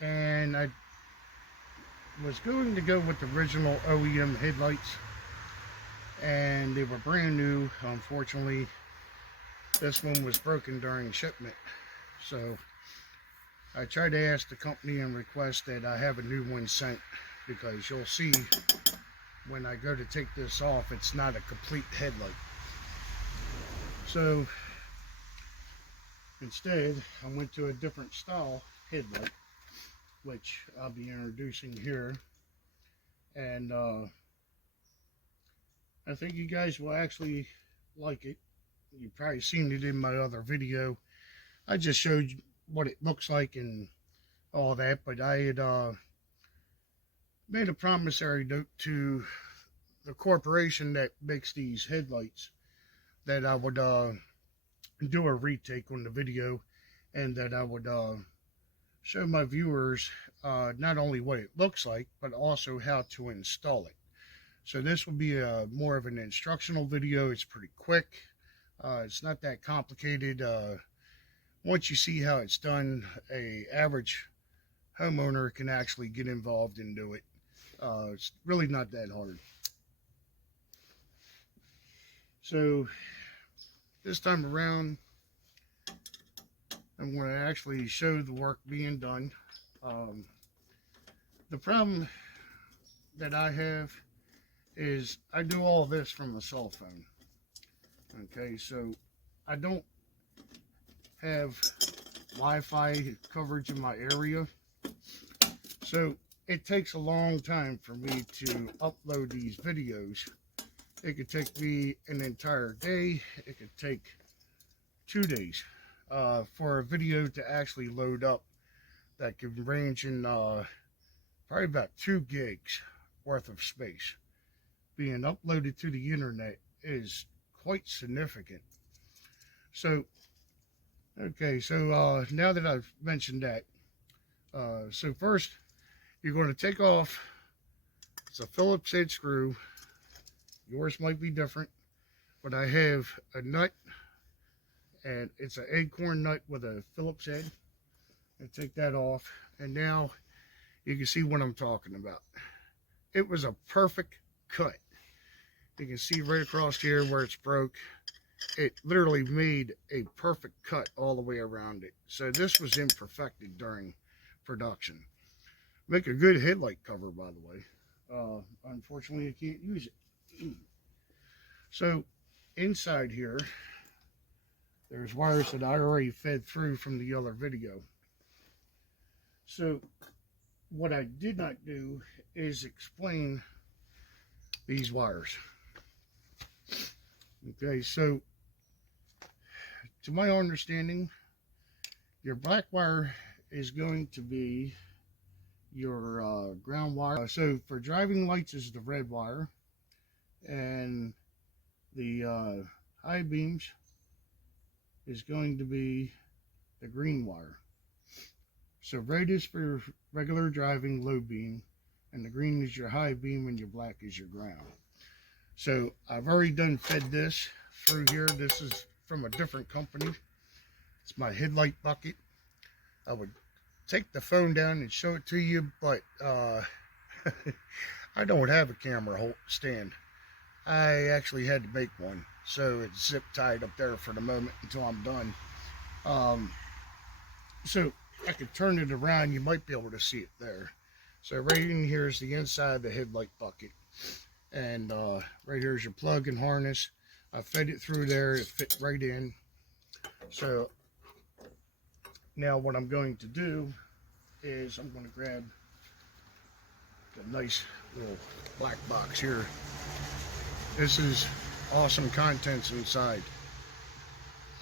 and I was going to go with the original OEM headlights, and they were brand new. Unfortunately, this one was broken during shipment, so I tried to ask the company and request that I have a new one sent, because you'll see when I go to take this off, it's not a complete headlight. So instead, I went to a different style headlight, which I'll be introducing here, and I think you guys will actually like it. You've probably seen it in my other video. I just showed you what it looks like and all that, but I had made a promissory note to the corporation that makes these headlights that I would do a retake on the video, and that I would show my viewers not only what it looks like, but also how to install it. So this will be more of an instructional video. It's pretty quick. It's not that complicated. Once you see how it's done, a average homeowner can actually get involved and do it. It's really not that hard. So this time around, I'm going to actually show the work being done. The problem that I have is I do all this from a cell phone. Okay, so I don't have Wi-Fi coverage in my area, so it takes a long time for me to upload these videos. It could take me an entire day. It could take 2 days for a video to actually load up. That could range in probably about 2 gigs worth of space being uploaded to the internet is quite significant. So okay, so now that I've mentioned that, so first you're going to take off, it's a Phillips head screw. Yours might be different, but I have a nut, and it's an acorn nut with a Phillips head. And take that off, and now you can see what I'm talking about. It was a perfect cut. You can see right across here where it's broke. It literally made a perfect cut all the way around it. So this was imperfected during production. Make a good headlight cover, by the way. Unfortunately, I can't use it. So inside here, there's wires that I already fed through from the other video. So what I did not do is explain these wires. Okay, so to my understanding, your black wire is going to be your ground wire. So for driving lights is the red wire, and the high beams is going to be the green wire. So red is for regular driving low beam, and the green is your high beam, and your black is your ground. So I've already done fed this through here. This is from a different company. It's my headlight bucket. I would take the phone down and show it to you, but I don't have a camera stand. I actually had to make one, so it's zip tied up there for the moment until I'm done. So I could turn it around. You might be able to see it there. So right in here is the inside of the headlight bucket, and right here is your plug and harness. I fed it through there. It fit right in. So now what I'm going to do is I'm going to grab a nice little black box here. This is awesome contents inside.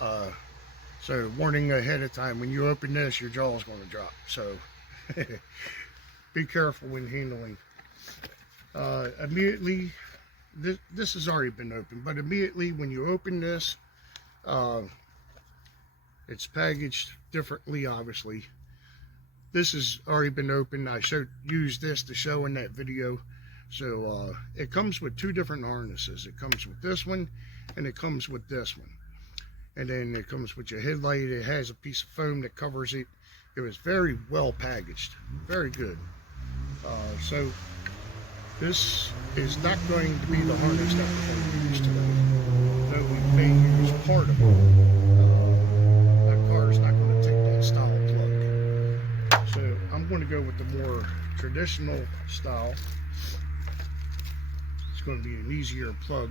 So warning ahead of time, when you open this, your jaw is going to drop. So be careful when handling. Immediately, this has already been opened, but immediately when you open this, it's packaged differently, obviously. This has already been opened. I used this to show in that video. So it comes with 2 different harnesses. It comes with this one, and it comes with this one. And then it comes with your headlight. It has a piece of foam that covers it. It was very well packaged, very good. So this is not going to be the harness that we're going to use today, though we may use part of it. My car is not going to take that style plug. So I'm going to go with the more traditional style. It's going to be an easier plug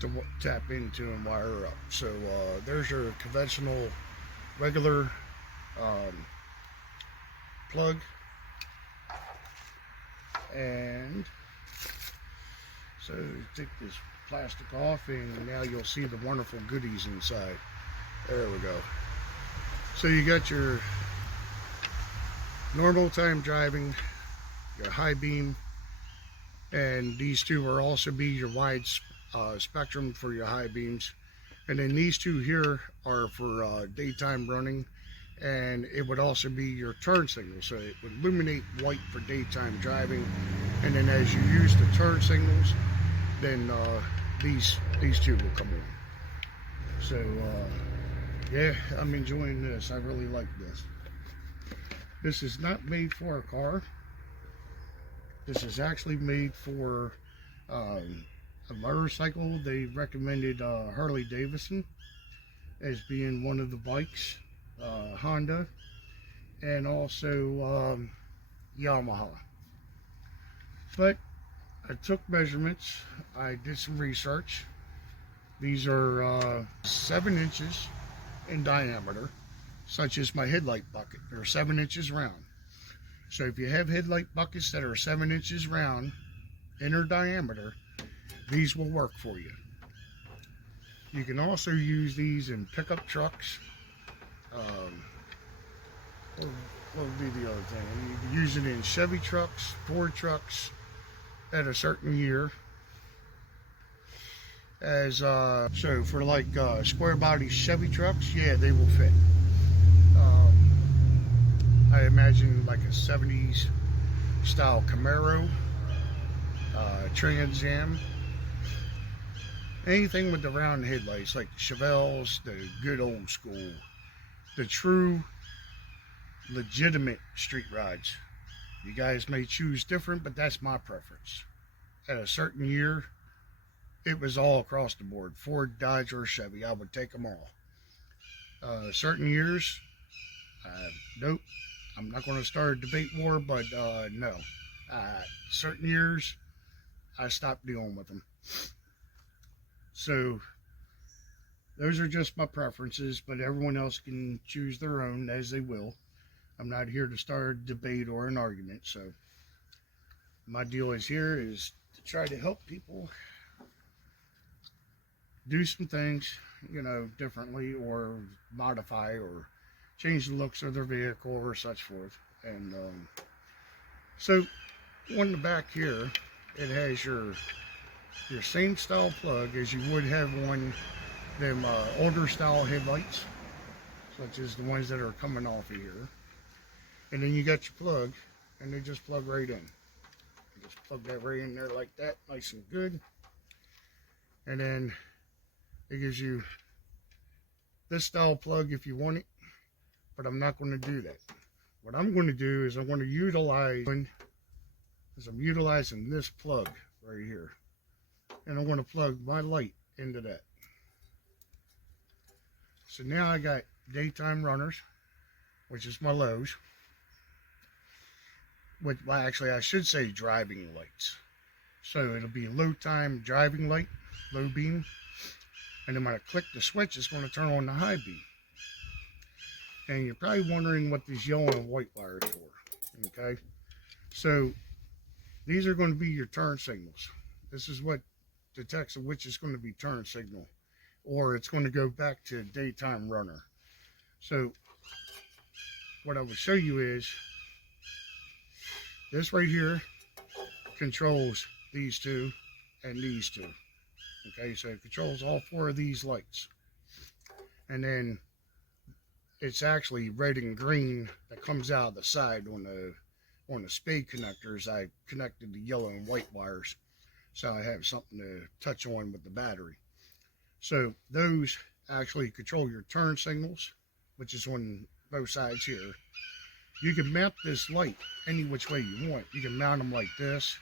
to tap into and wire up. So there's your conventional regular plug, and so take this plastic off, and now you'll see the wonderful goodies inside. There we go. So you got your normal time driving, your high beam, and these two will also be your wide spectrum for your high beams. And then these two here are for daytime running, and it would also be your turn signal, so it would illuminate white for daytime driving, and then as you use the turn signals, then these two will come on. So yeah, I'm enjoying this. I really like this. This is not made for a car. This is actually made for a motorcycle. They recommended Harley Davidson as being one of the bikes, Honda, and also Yamaha. But I took measurements, I did some research. These are 7 inches in diameter, such as my headlight bucket. They're 7 inches round. So if you have headlight buckets that are 7 inches round, inner diameter, these will work for you. You can also use these in pickup trucks. What would be the other thing? You can use it in Chevy trucks, Ford trucks at a certain year. As so for like square body Chevy trucks, yeah, they will fit. I imagine like a 70s style Camaro, Trans Am, anything with the round headlights, like the Chevelles, the good old school, the true legitimate street rides. You guys may choose different, but that's my preference. At a certain year, it was all across the board. Ford, Dodge, or Chevy, I would take them all. Certain years, nope. I'm not going to start a debate war, but no. Certain years, I stopped dealing with them. So those are just my preferences, but everyone else can choose their own as they will. I'm not here to start a debate or an argument, so my deal is here is to try to help people do some things, you know, differently, or modify or change the looks of their vehicle or such forth. And so on the back here, it has your same style plug as you would have on them older style headlights, such as the ones that are coming off of here. And then you got your plug, and they just plug right in. You just plug that right in there like that, nice and good. And then it gives you this style plug if you want it, but I'm not going to do that. What I'm going to do is I'm going to utilize, as I'm utilizing this plug right here, and I'm going to plug my light into that. So now I got daytime runners, which is my lows. Well, actually, I should say driving lights. So it'll be low time driving light, low beam. And then when I click the switch, it's going to turn on the high beam. And you're probably wondering what this yellow and white wire is for. Okay. So these are going to be your turn signals. This is what detects which is going to be turn signal, or it's going to go back to daytime runner. So what I will show you is this right here controls these two and these two. Okay, so it controls all 4 of these lights. And then it's actually red and green that comes out of the side on the spade connectors. I connected the yellow and white wires, so I have something to touch on with the battery. So those actually control your turn signals, which is on both sides here. You can mount this light any which way you want. You can mount them like this.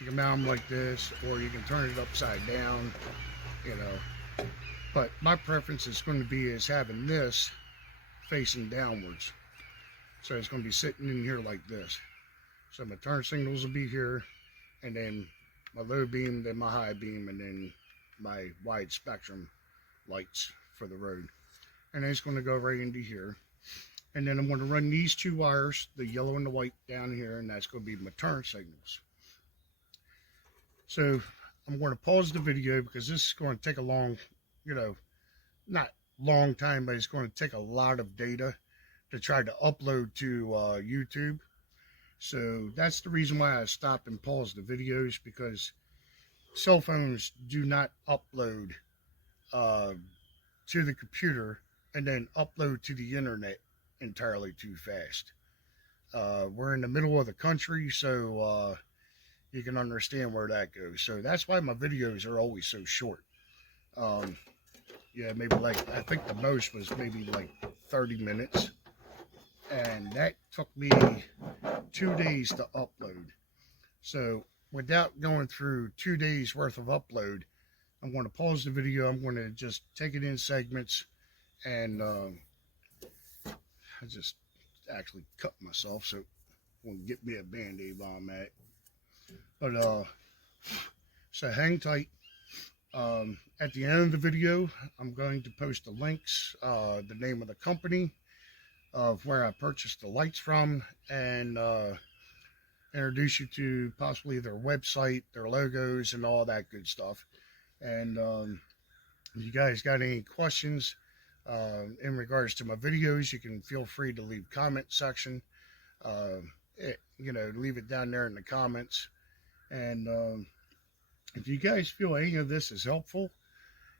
You can mount them like this, or you can turn it upside down, you know. But my preference is going to be is having this facing downwards. So it's going to be sitting in here like this. So my turn signals will be here, and then my low beam, then my high beam, and then my wide spectrum lights for the road. And then it's going to go right into here. And then I'm going to run these two wires, the yellow and the white, down here, and that's going to be my turn signals. So I'm going to pause the video because this is going to take a long, you know, not long time, but it's going to take a lot of data to try to upload to YouTube. So that's the reason why I stopped and paused the videos, because cell phones do not upload to the computer and then upload to the internet entirely too fast. We're in the middle of the country, so you can understand where that goes. So that's why my videos are always so short. Yeah, maybe like, I think the most was maybe like 30 minutes. And that took me 2 days to upload. So without going through 2 days worth of upload, I'm going to pause the video. I'm going to just take it in segments, and I just actually cut myself, so it won't get me a band-aid while I'm at it. But so hang tight. At the end of the video, I'm going to post the links, the name of the company, of where I purchased the lights from, and introduce you to possibly their website, their logos, and all that good stuff. And if you guys got any questions in regards to my videos, you can feel free to leave comment section. You know, leave it down there in the comments. And if you guys feel any of this is helpful,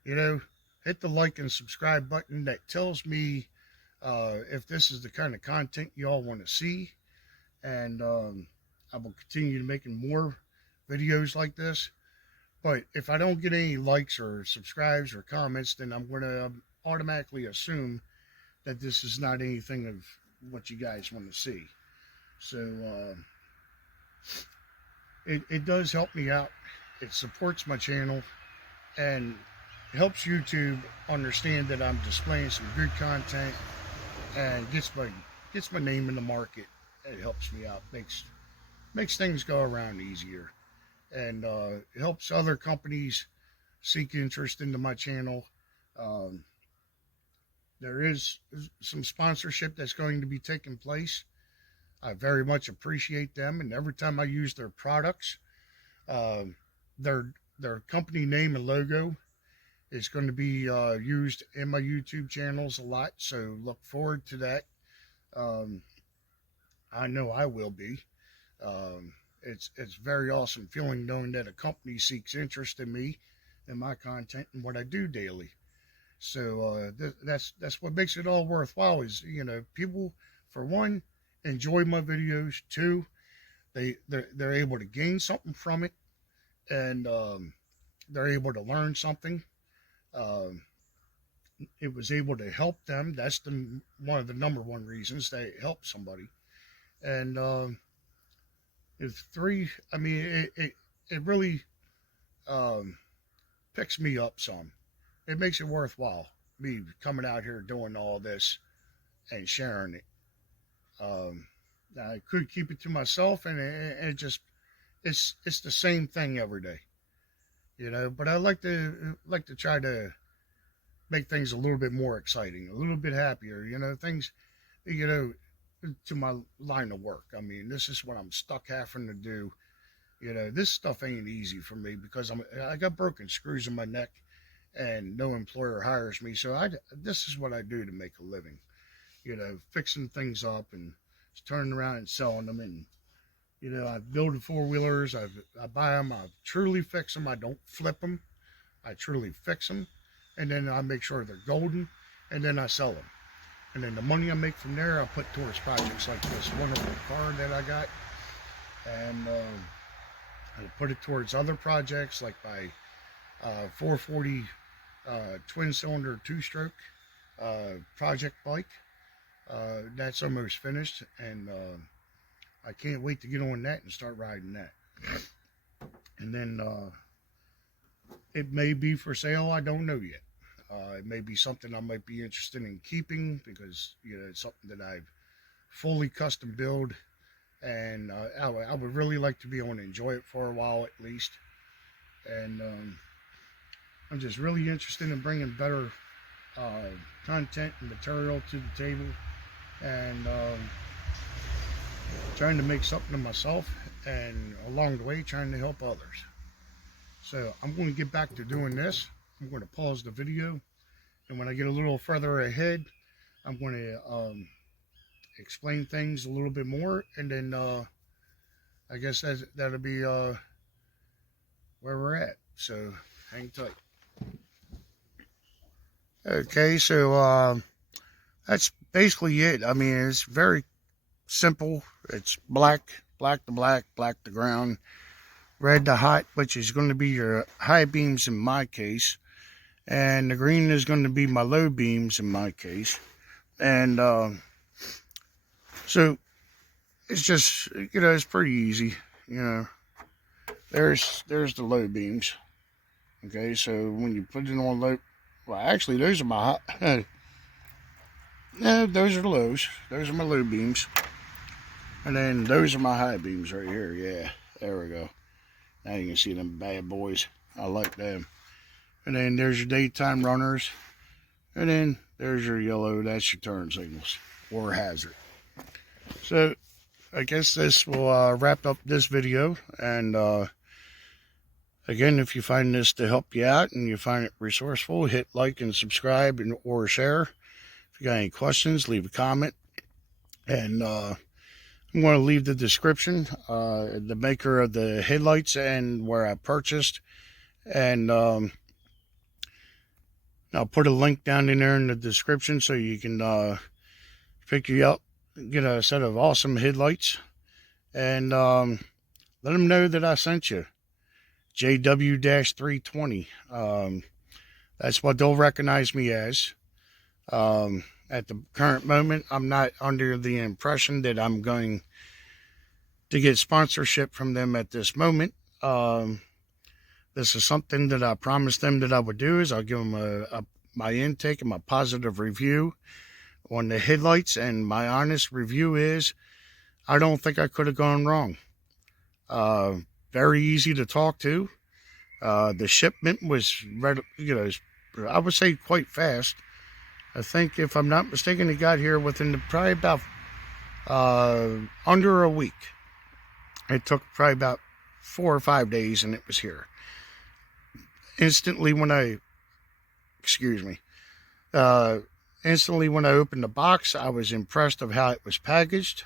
you know, hit the like and subscribe button. That tells me if this is the kind of content you all want to see. And I will continue to making more videos like this. But if I don't get any likes or subscribes or comments, then I'm going to automatically assume that this is not anything of what you guys want to see. So it does help me out. It supports my channel and helps YouTube understand that I'm displaying some good content, and gets my name in the market. It helps me out, makes things go around easier, and it helps other companies seek interest into my channel. There is some sponsorship that's going to be taking place. I very much appreciate them, and every time I use their products, their company name and logo is going to be used in my YouTube channels a lot, so look forward to that. I know I will be. It's very awesome feeling knowing that a company seeks interest in me and my content and what I do daily. So that's what makes it all worthwhile. Is, you know, people, for one, enjoy my videos. Two, they're able to gain something from it, and they're able to learn something. It was able to help them. That's one of the number one reasons they help somebody. And if three, I mean, it really picks me up some. It makes it worthwhile, me coming out here doing all this and sharing it. I could keep it to myself, and it just, it's the same thing every day, you know. But I like to try to make things a little bit more exciting, a little bit happier, you know, things, you know, to my line of work. I mean, this is what I'm stuck having to do. You know, this stuff ain't easy for me because I got broken screws in my neck, and no employer hires me. So this is what I do to make a living, you know, fixing things up and turning around and selling them. And, you know, I build four-wheelers, I buy them, I truly fix them. I don't flip them. I truly fix them. And then I make sure they're golden, and then I sell them. And then the money I make from there, I put towards projects like this wonderful car that I got. And I put it towards other projects like my 440 twin cylinder two-stroke project bike. That's almost finished, and I can't wait to get on that and start riding that. And then it may be for sale. I don't know yet. It may be something I might be interested in keeping because it's something that I've fully custom built, and I would really like to be able to enjoy it for a while at least. And I'm just really interested in bringing better content and material to the table, and trying to make something of myself, and along the way trying to help others. So I'm going to get back to doing this. I'm going to pause the video, and when I get a little further ahead, I'm going to explain things a little bit more, and then I guess that'll be where we're at. So hang tight. Okay, so that's basically it. I mean, it's very simple. It's black to black, black to ground, red to hot, which is going to be your high beams in my case, and the green is going to be my low beams in my case. And so it's just, it's pretty easy. There's the low beams. Okay, so when you put it on low, well, actually those are my hot. No, those are lows. Those are my low beams. And then those are my high beams right here. Yeah, there we go. Now you can see them bad boys. I like them. And then there's your daytime runners. And then there's your yellow. That's your turn signals or hazard. So I guess this will wrap up this video. And again, if you find this to help you out and you find it resourceful, hit like and subscribe or share. If you got any questions, leave a comment. And I'm going to leave the description, the maker of the headlights and where I purchased. And I'll put a link down in there in the description so you can pick you up, get a set of awesome headlights, and let them know that I sent you. JW-320. That's what they'll recognize me as. At the current moment, I'm not under the impression that I'm going to get sponsorship from them at this moment. This is something that I promised them that I would do, is I'll give them my intake and my positive review on the headlights, and my honest review is I don't think I could have gone wrong. Very easy to talk to. The shipment was, I would say quite fast. I think, if I'm not mistaken, it got here within probably about under a week. It took probably about 4 or 5 days, and it was here. Instantly when I opened the box, I was impressed of how it was packaged.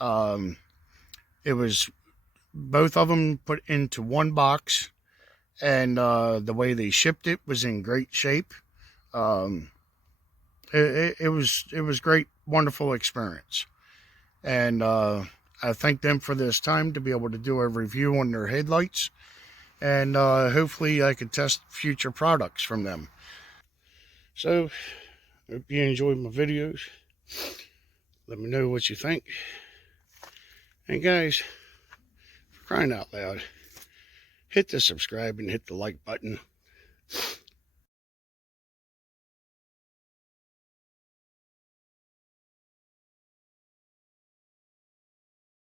It was both of them put into one box, and the way they shipped it was in great shape. It was great, wonderful experience, and I thank them for this time to be able to do a review on their headlights, and hopefully I can test future products from them. So, hope you enjoyed my videos. Let me know what you think. And guys, for crying out loud, hit the subscribe and hit the like button.